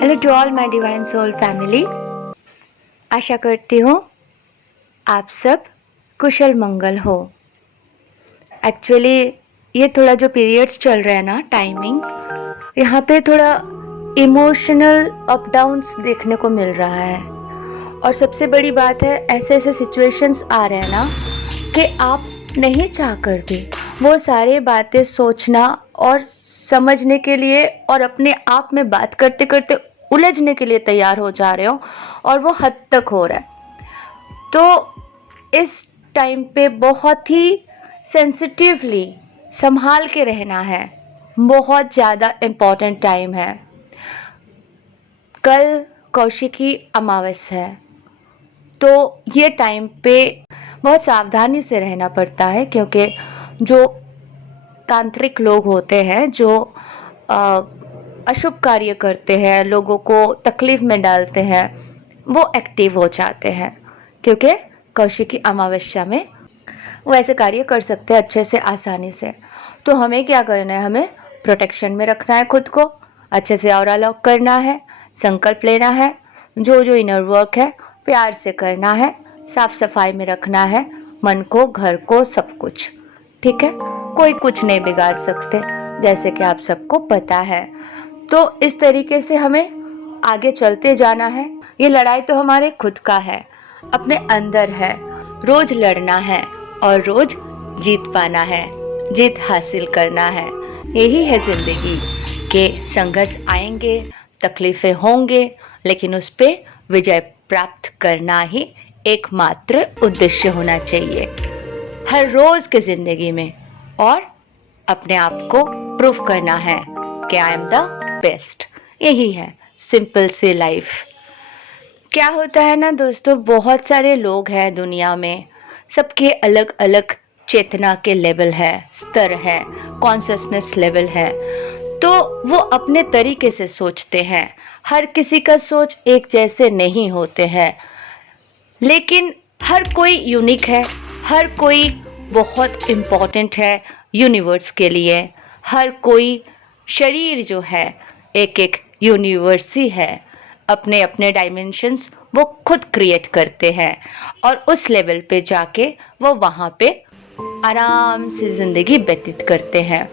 Hello to all my divine soul family. आशा करती हूँ आप सब कुशल मंगल हो। एक्चुअली ये थोड़ा जो पीरियड्स चल रहे हैं ना, टाइमिंग, यहाँ पे थोड़ा इमोशनल अप डाउन्स देखने को मिल रहा है। और सबसे बड़ी बात है, ऐसे ऐसे सिचुएशंस आ रहे हैं ना कि आप नहीं चाह कर भी वो सारी बातें सोचना और समझने के लिए और अपने आप में बात करते करते उलझने के लिए तैयार हो जा रहे हो, और वो हद तक हो रहा है। तो इस टाइम पे बहुत ही सेंसिटिवली संभाल के रहना है। बहुत ज़्यादा इम्पॉर्टेंट टाइम है। कल कौशिकी अमावस्या है, तो ये टाइम पे बहुत सावधानी से रहना पड़ता है, क्योंकि जो तांत्रिक लोग होते हैं, जो अशुभ कार्य करते हैं, लोगों को तकलीफ में डालते हैं, वो एक्टिव हो जाते हैं। क्योंकि कौशिकी अमावस्या में वो ऐसे कार्य कर सकते हैं अच्छे से, आसानी से। तो हमें क्या करना है, हमें प्रोटेक्शन में रखना है खुद को, अच्छे से ऑरा लॉक करना है, संकल्प लेना है, जो जो इनर वर्क है प्यार से करना है, साफ सफाई में रखना है मन को, घर को, सब कुछ। ठीक है, कोई कुछ नहीं बिगाड़ सकते, जैसे कि आप सबको पता है। तो इस तरीके से हमें आगे चलते जाना है। ये लड़ाई तो हमारे खुद का है, अपने अंदर है। रोज लड़ना है और रोज जीत पाना है, जीत हासिल करना है। यही है जिंदगी के संघर्ष आएंगे, तकलीफें होंगे, लेकिन उस पे विजय प्राप्त करना ही एकमात्र उद्देश्य होना चाहिए हर रोज के जिंदगी में। और अपने आप को प्रूफ करना है कि आई एम द बेस्ट। यही है सिंपल सी लाइफ। क्या होता है ना दोस्तों, बहुत सारे लोग हैं दुनिया में, सबके अलग अलग चेतना के लेवल है, स्तर है, कॉन्शियसनेस लेवल है। तो वो अपने तरीके से सोचते हैं। हर किसी का सोच एक जैसे नहीं होते हैं, लेकिन हर कोई यूनिक है, हर कोई बहुत इम्पॉर्टेंट है यूनिवर्स के लिए। हर कोई शरीर जो है एक एक यूनिवर्स ही है। अपने अपने डायमेंशंस वो खुद क्रिएट करते हैं, और उस लेवल पे जाके वो वहाँ पे आराम से ज़िंदगी व्यतीत करते हैं।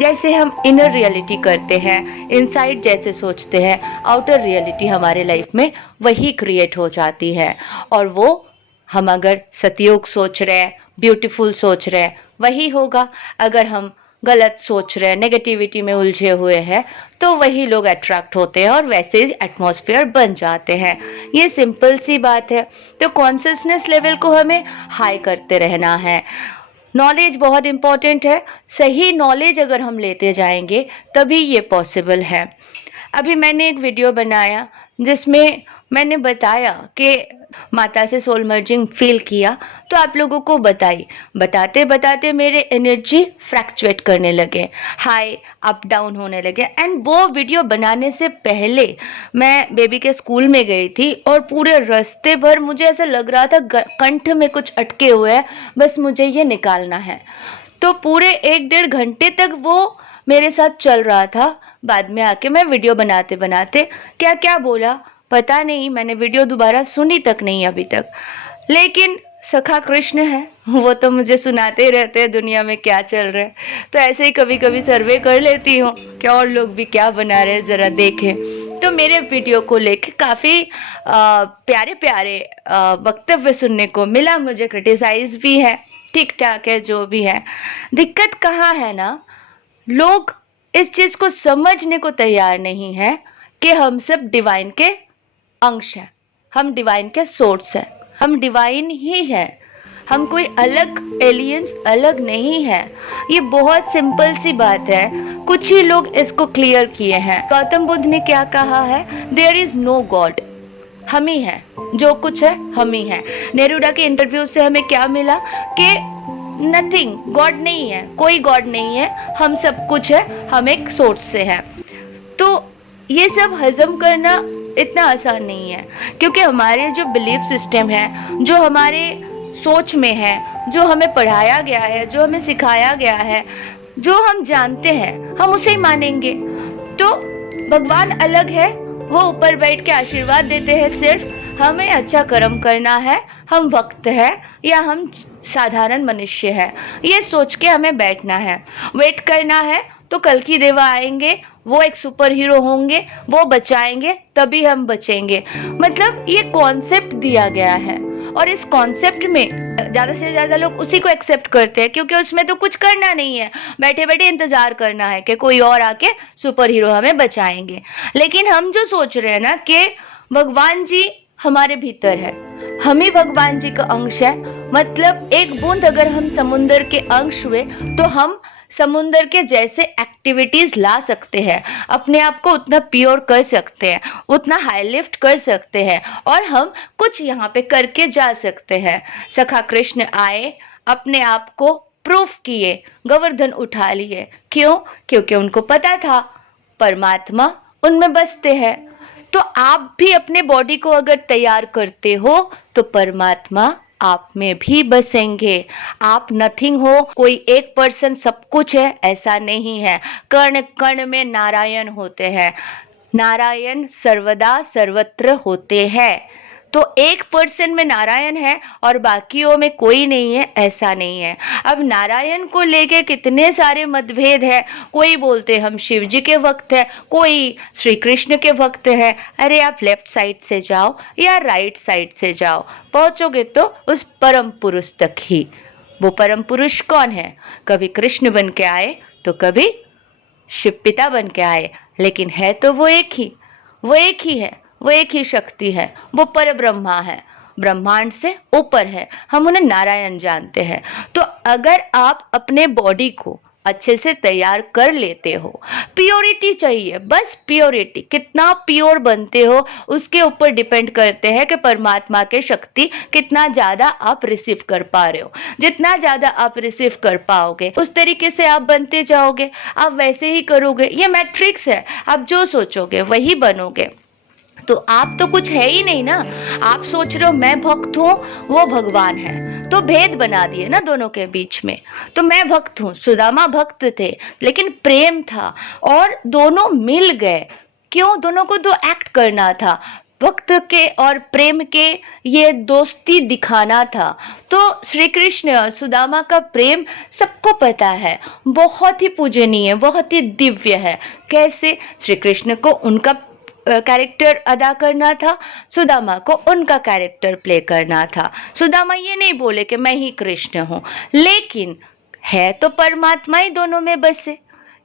जैसे हम इनर रियलिटी करते हैं, इनसाइड जैसे सोचते हैं, आउटर रियलिटी हमारे लाइफ में वही क्रिएट हो जाती है। और वो हम अगर सतयुग सोच रहे हैं, ब्यूटीफुल सोच रहे हैं, वही होगा। अगर हम गलत सोच रहे हैं, नेगेटिविटी में उलझे हुए हैं, तो वही लोग अट्रैक्ट होते हैं और वैसे ही एटमॉस्फेयर बन जाते हैं। ये सिंपल सी बात है। तो कॉन्शियसनेस लेवल को हमें हाई करते रहना है। नॉलेज बहुत इम्पॉर्टेंट है। सही नॉलेज अगर हम लेते जाएंगे तभी ये पॉसिबल है। अभी मैंने एक वीडियो बनाया जिसमें मैंने बताया कि माता से सोल मर्जिंग फील किया, तो आप लोगों को बताते बताते मेरे एनर्जी फ्लक्चुएट करने लगे, हाई अप डाउन होने लगे। एंड वो वीडियो बनाने से पहले मैं बेबी के स्कूल में गई थी, और पूरे रास्ते भर मुझे ऐसा लग रहा था कंठ में कुछ अटके हुए है, बस मुझे ये निकालना है। तो पूरे 1-1.5 घंटे तक वो मेरे साथ चल रहा था। बाद में आके मैं वीडियो बनाते बनाते क्या क्या बोला पता नहीं, मैंने वीडियो दोबारा सुनी तक नहीं अभी तक। लेकिन सखा कृष्ण है, वो तो मुझे सुनाते ही रहते हैं दुनिया में क्या चल रहा है। तो ऐसे ही कभी कभी सर्वे कर लेती हूँ कि और लोग भी क्या बना रहे हैं, ज़रा देखें। तो मेरे वीडियो को लेके काफ़ी प्यारे प्यारे वक्तव्य सुनने को मिला। मुझे क्रिटिसाइज भी है, ठीक ठाक है जो भी है। दिक्कत कहाँ है ना, लोग इस चीज़ को समझने को तैयार नहीं है कि हम सब डिवाइन के अंश हैं, हम डिवाइन के सोर्स हैं, हम डिवाइन ही हैं, हम कोई अलग एलियंस अलग नहीं है। ये बहुत सिंपल सी बात है, कुछ ही लोग इसको क्लियर किए हैं। गौतम बुद्ध ने क्या कहा है, देयर इज नो गॉड, हम ही हैं, जो कुछ है हम ही हैं। नेरूडा के इंटरव्यू से हमें क्या मिला कि नथिंग, गॉड नहीं है, कोई गॉड नहीं है, हम सब कुछ है, हम एक सोर्स से हैं। तो ये सब हजम करना इतना आसान नहीं है, क्योंकि हमारे जो बिलीफ सिस्टम है, जो हमारे सोच में है, जो हमें पढ़ाया गया है, जो हमें सिखाया गया है, जो हम जानते हैं, हम उसे ही मानेंगे। तो भगवान अलग है, वो ऊपर बैठ के आशीर्वाद देते हैं, सिर्फ हमें अच्छा कर्म करना है, हम भक्त है या हम साधारण मनुष्य है, ये सोच के हमें बैठना है, वेट करना है। तो कल की देवा आएंगे, वो एक सुपर हीरो होंगे, वो बचाएंगे, तभी हम बचेंगे। मतलब ये कॉन्सेप्ट दिया गया है और इस कॉन्सेप्ट में ज़्यादा से ज़्यादा लोग उसी को एक्सेप्ट करते हैं, क्योंकि उसमें तो कुछ करना नहीं है, बैठे बैठे इंतजार करना है कि कोई और आके सुपर हीरो हमें बचाएंगे। लेकिन हम जो सोच रहे हैं ना कि भगवान जी हमारे भीतर है, हम ही भगवान जी का अंश है, मतलब एक बूंद अगर हम समुद्र के अंश हुए तो हम समुद्र के जैसे एक्टिविटीज ला सकते हैं, अपने आप को उतना प्योर कर सकते हैं, उतना हाई लिफ्ट कर सकते हैं और हम कुछ यहाँ पे करके जा सकते हैं। सखा कृष्ण आए, अपने आप को प्रूफ किए, गोवर्धन उठा लिए। क्यों? क्योंकि उनको पता था परमात्मा उनमें बसते हैं। तो आप भी अपने बॉडी को अगर तैयार करते हो तो परमात्मा आप में भी बसेंगे। आप नथिंग हो, कोई एक पर्सन सब कुछ है, ऐसा नहीं है। कण कण में नारायण होते हैं, नारायण सर्वदा सर्वत्र होते हैं। तो एक पर्सन में नारायण है और बाकियों में कोई नहीं है, ऐसा नहीं है। अब नारायण को लेके कितने सारे मतभेद है, कोई बोलते हम शिव जी के भक्त है, कोई श्री कृष्ण के भक्त है। अरे आप लेफ्ट साइड से जाओ या राइट साइड से जाओ, पहुंचोगे तो उस परम पुरुष तक ही। वो परम पुरुष कौन है? कभी कृष्ण बन के आए तो कभी शिव पिता बन के आए, लेकिन है तो वो एक ही, वो एक ही है, वो एक ही शक्ति है, वो पर ब्रह्मा है, ब्रह्मांड से ऊपर है, हम उन्हें नारायण जानते हैं। तो अगर आप अपने बॉडी को अच्छे से तैयार कर लेते हो, प्योरिटी चाहिए, बस प्योरिटी, कितना प्योर बनते हो उसके ऊपर डिपेंड करते हैं कि परमात्मा के शक्ति कितना ज़्यादा आप रिसीव कर पा रहे हो। जितना ज़्यादा आप रिसीव कर पाओगे उस तरीके से आप बनते जाओगे, आप वैसे ही करोगे। ये मैट्रिक्स है, आप जो सोचोगे वही बनोगे। तो आप तो कुछ है ही नहीं ना, आप सोच रहे हो मैं भक्त हूँ, वो भगवान है, तो भेद बना दिए ना दोनों के बीच में। तो मैं भक्त हूँ, सुदामा भक्त थे, लेकिन प्रेम था और दोनों मिल गए। क्यों? दोनों को तो एक्ट करना था, भक्त के और प्रेम के ये दोस्ती दिखाना था। तो श्री कृष्ण और सुदामा का प्रेम सबको पता है, बहुत ही पूजनीय, बहुत ही दिव्य है। कैसे? श्री कृष्ण को उनका कैरेक्टर अदा करना था, सुदामा को उनका कैरेक्टर प्ले करना था। सुदामा ये नहीं बोले कि मैं ही कृष्ण हूँ, लेकिन है तो परमात्मा ही दोनों में बसे।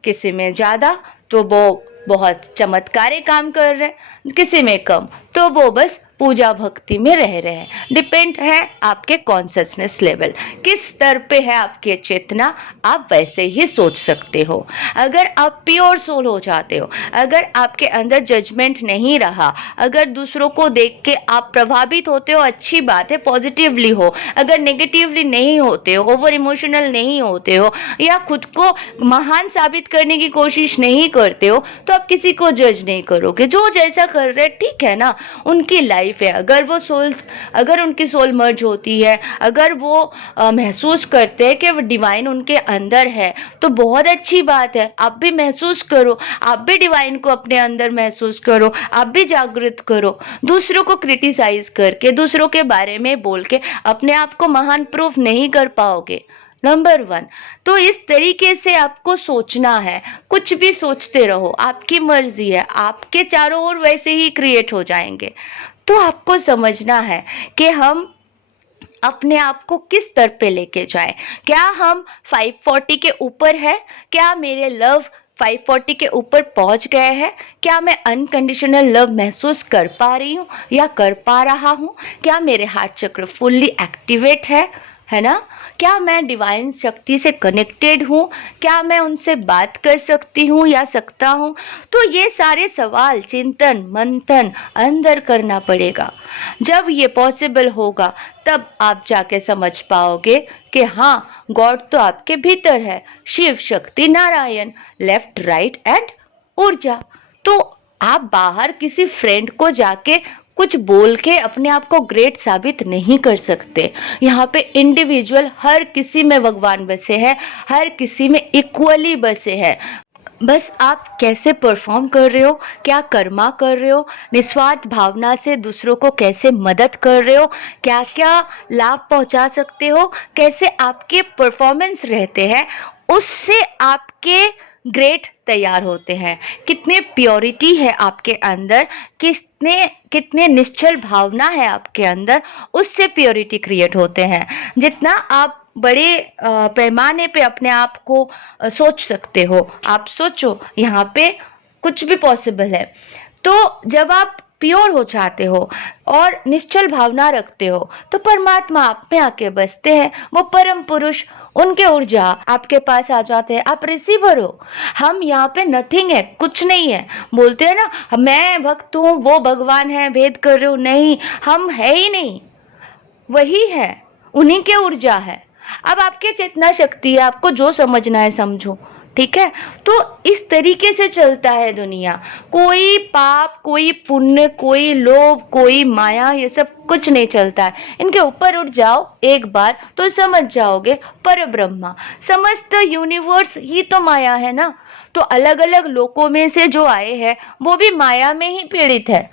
किसी में ज़्यादा तो वो बहुत चमत्कारी काम कर रहे, किसी में कम तो वो बस पूजा भक्ति में रह रहे हैं। डिपेंड है आपके कॉन्शियसनेस लेवल, किस स्तर पे है आपकी चेतना, आप वैसे ही सोच सकते हो। अगर आप प्योर सोल हो जाते हो, अगर आपके अंदर जजमेंट नहीं रहा, अगर दूसरों को देख के आप प्रभावित होते हो, अच्छी बात है, पॉजिटिवली हो। अगर नेगेटिवली नहीं होते हो, ओवर इमोशनल नहीं होते हो, या खुद को महान साबित करने की कोशिश नहीं करते हो, तो आप किसी को जज नहीं करोगे। जो जैसा कर रहे ठीक है ना, उनकी लाइफ है। अगर वो सोल, अगर उनकी सोल मर्ज होती है, अगर वो महसूस करते हैं कि वो डिवाइन उनके अंदर है, तो बहुत अच्छी बात है। आप भी महसूस करो, आप भी डिवाइन को अपने अंदर महसूस करो, आप भी जागृत करो। दूसरों को क्रिटिसाइज करके, दूसरों के बारे में बोल के अपने आप को महान प्रूफ नहीं कर पाओगे। नंबर 1, तो इस तरीके से आपको सोचना है। कुछ भी सोचते रहो, आपकी मर्जी है, आपके चारों ओर वैसे ही क्रिएट हो जाएंगे। तो आपको समझना है कि हम अपने आप को किस स्तर पे लेके जाएं। क्या हम 540 के ऊपर है? क्या मेरे लव 540 के ऊपर पहुंच गए हैं? क्या मैं अनकंडीशनल लव महसूस कर पा रही हूँ या कर पा रहा हूँ? क्या मेरे हार्ट चक्र फुल्ली एक्टिवेट है ना? क्या मैं डिवाइन शक्ति से कनेक्टेड हूँ? क्या मैं उनसे बात कर सकती हूँ या सकता हूँ? तो ये सारे सवाल चिंतन मंथन अंदर करना पड़ेगा। जब ये पॉसिबल होगा तब आप जाके समझ पाओगे कि हाँ, गॉड तो आपके भीतर है, Shiv Shakti Narayan, left right and ऊर्जा। तो आप बाहर किसी फ्रेंड को जाके कुछ बोल के अपने आप को ग्रेट साबित नहीं कर सकते। यहाँ पे इंडिविजुअल हर किसी में भगवान बसे हैं, हर किसी में इक्वली बसे हैं। बस आप कैसे परफॉर्म कर रहे हो, क्या कर्मा कर रहे हो, निस्वार्थ भावना से दूसरों को कैसे मदद कर रहे हो, क्या क्या लाभ पहुंचा सकते हो, कैसे आपके परफॉर्मेंस रहते हैं, उससे आपके ग्रेट तैयार होते हैं। कितने प्योरिटी है आपके अंदर, कितने कितने निश्चल भावना है आपके अंदर, उससे प्योरिटी क्रिएट होते हैं। जितना आप बड़े पैमाने पे अपने आप को सोच सकते हो, आप सोचो, यहाँ पे कुछ भी पॉसिबल है। तो जब आप प्योर हो जाते हो और निश्चल भावना रखते हो, तो परमात्मा आप में आके बसते हैं। वो परम पुरुष, उनके ऊर्जा आपके पास आ जाते हैं। आप रिसीवर हो। हम यहाँ पे नथिंग है, कुछ नहीं है। बोलते हैं ना, मैं भक्त हूँ, वो भगवान है, भेद कर रहे हो, नहीं, हम है ही नहीं, वही है, उन्हीं के ऊर्जा है। अब आपके चेतना शक्ति है, आपको जो समझना है समझो, ठीक है। तो इस तरीके से चलता है दुनिया। कोई पाप, कोई पुण्य, कोई लोभ, कोई माया, ये सब कुछ नहीं चलता है। इनके ऊपर उठ जाओ एक बार तो समझ जाओगे, पर ब्रह्मा, समस्त यूनिवर्स ही तो माया है ना। तो अलग अलग लोकों में से जो आए हैं वो भी माया में ही पीड़ित है।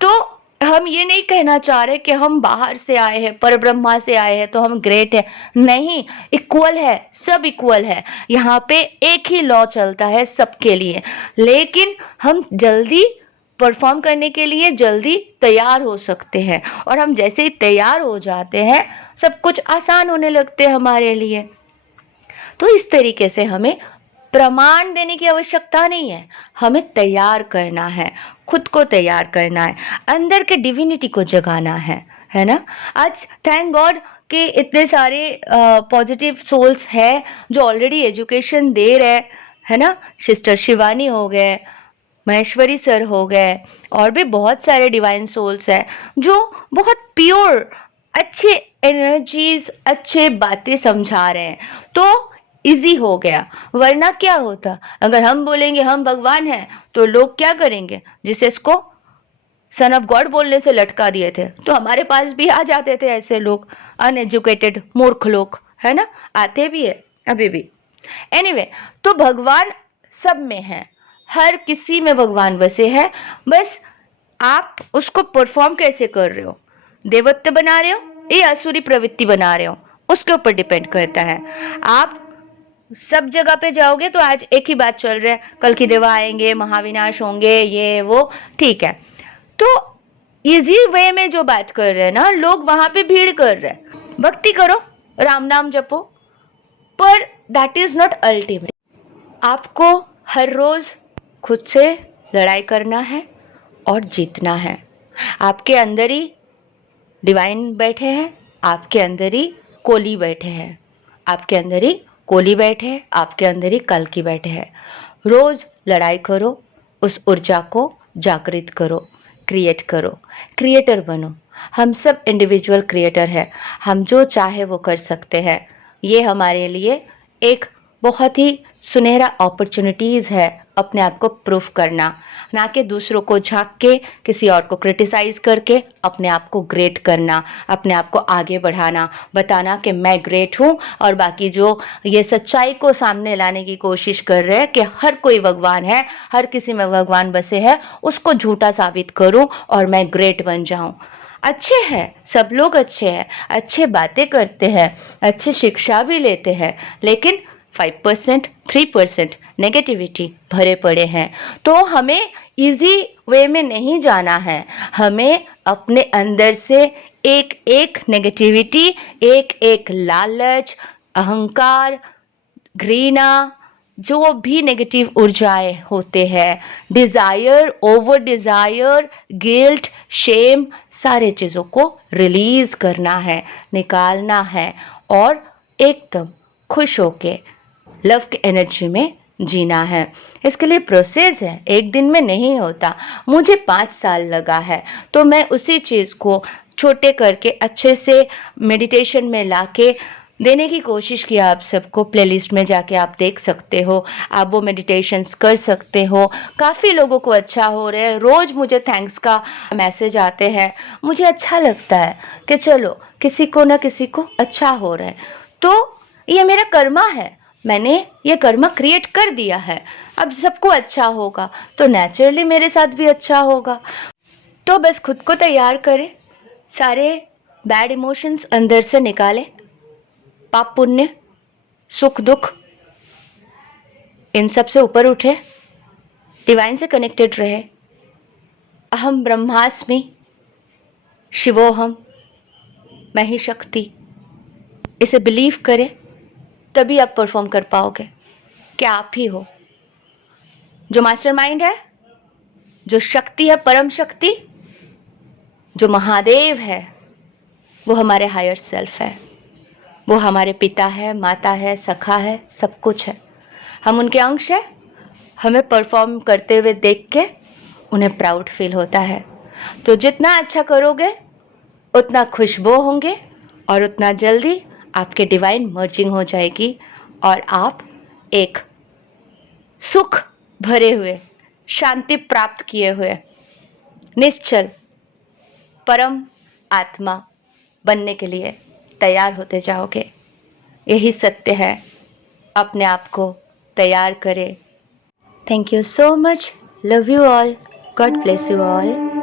तो हम ये नहीं कहना चाह रहे कि हम बाहर से आए हैं, पर ब्रह्मा से आए हैं तो हम ग्रेट है, नहीं, इक्वल है, सब इक्वल है। यहाँ पे एक ही लॉ चलता है सबके लिए। लेकिन हम जल्दी परफॉर्म करने के लिए जल्दी तैयार हो सकते हैं, और हम जैसे ही तैयार हो जाते हैं सब कुछ आसान होने लगते हैं हमारे लिए। तो इस तरीके से हमें प्रमाण देने की आवश्यकता नहीं है, हमें तैयार करना है, खुद को तैयार करना है, अंदर के डिविनिटी को जगाना है ना। आज थैंक गॉड कि इतने सारे पॉजिटिव सोल्स हैं जो ऑलरेडी एजुकेशन दे रहे है ना। सिस्टर शिवानी हो गए, महेश्वरी सर हो गए, और भी बहुत सारे डिवाइन सोल्स हैं जो बहुत प्योर, अच्छे एनर्जीज, अच्छे बातें समझा रहे हैं। तो इजी हो गया, वरना क्या होता, अगर हम बोलेंगे हम भगवान हैं तो लोग क्या करेंगे, जिसे इसको सन ऑफ गॉड बोलने से लटका दिए थे, तो हमारे पास भी आ जाते थे ऐसे लोग, अनएजुकेटेड मूर्ख लोग, है ना, आते भी है अभी भी। एनीवे, तो भगवान सब में है, हर किसी में भगवान बसे है। बस आप उसको परफॉर्म कैसे कर रहे हो, देवत्व बना रहे हो या असुरी प्रवृत्ति बना रहे हो, उसके ऊपर डिपेंड करता है। आप सब जगह पे जाओगे तो आज एक ही बात चल रहा है, कल की देवा आएंगे, महाविनाश होंगे, ये वो, ठीक है। तो इजी वे में जो बात कर रहे हैं ना लोग, वहां पे भीड़ कर रहे हैं, भक्ति करो, राम नाम जपो, पर दैट इज नॉट अल्टीमेट। आपको हर रोज खुद से लड़ाई करना है और जीतना है। आपके अंदर ही डिवाइन बैठे हैं, आपके अंदर ही कोली बैठे हैं, आपके अंदर ही कोली बैठे हैं, आपके अंदर ही कल की बैठे हैं। रोज लड़ाई करो, उस ऊर्जा को जागृत करो, क्रिएट करो, क्रिएटर बनो। हम सब इंडिविजुअल क्रिएटर हैं, हम जो चाहे वो कर सकते हैं। ये हमारे लिए एक बहुत ही सुनहरा अपॉर्चुनिटीज़ है अपने आप को प्रूफ करना, ना कि दूसरों को झांक के, किसी और को क्रिटिसाइज़ करके अपने आप को ग्रेट करना, अपने आप को आगे बढ़ाना, बताना कि मैं ग्रेट हूँ, और बाकी जो ये सच्चाई को सामने लाने की कोशिश कर रहे हैं कि हर कोई भगवान है, हर किसी में भगवान बसे है, उसको झूठा साबित करूँ और मैं ग्रेट बन जाऊँ। अच्छे हैं, सब लोग अच्छे हैं, अच्छे बातें करते हैं, अच्छी शिक्षा भी लेते हैं, लेकिन 5%, 3% नेगेटिविटी भरे पड़े हैं। तो हमें इजी वे में नहीं जाना है, हमें अपने अंदर से एक एक नेगेटिविटी, एक एक लालच, अहंकार, घृणा, जो भी नेगेटिव ऊर्जाएं होते हैं, desire, over desire, guilt, shame, सारे चीज़ों को रिलीज़ करना है, निकालना है, और एकदम खुश होके लव की एनर्जी में जीना है। इसके लिए प्रोसेस है, एक दिन में नहीं होता। मुझे 5 साल लगा है, तो मैं उसी चीज़ को छोटे करके अच्छे से मेडिटेशन में लाके देने की कोशिश किया। आप सबको प्लेलिस्ट में जाके आप देख सकते हो, आप वो मेडिटेशंस कर सकते हो। काफ़ी लोगों को अच्छा हो रहा है, रोज़ मुझे थैंक्स का मैसेज आते हैं, मुझे अच्छा लगता है कि चलो किसी को ना किसी को अच्छा हो रहा है। तो ये मेरा कर्मा है, मैंने ये कर्म क्रिएट कर दिया है, अब सबको अच्छा होगा तो नेचुरली मेरे साथ भी अच्छा होगा। तो बस खुद को तैयार करें, सारे बैड इमोशंस अंदर से निकालें, पाप पुण्य सुख दुख इन सब से ऊपर उठे, डिवाइन से कनेक्टेड रहे। अहम ब्रह्मास्मि, शिवोहम, मैं ही शक्ति, इसे बिलीव करें, तभी आप परफॉर्म कर पाओगे कि आप ही हो। जो मास्टरमाइंड है, जो शक्ति है, परम शक्ति, जो महादेव है, वो हमारे हायर सेल्फ है, वो हमारे पिता है, माता है, सखा है, सब कुछ है। हम उनके अंश हैं। हमें परफॉर्म करते हुए देख के उन्हें प्राउड फील होता है। तो जितना अच्छा करोगे उतना खुश वो होंगे और उतना जल्दी आपके डिवाइन मर्जिंग हो जाएगी और आप एक सुख भरे हुए, शांति प्राप्त किए हुए, निश्चल परम आत्मा बनने के लिए तैयार होते जाओगे। यही सत्य है। अपने आप को तैयार करें। Thank you so much. Love you all. God bless you all.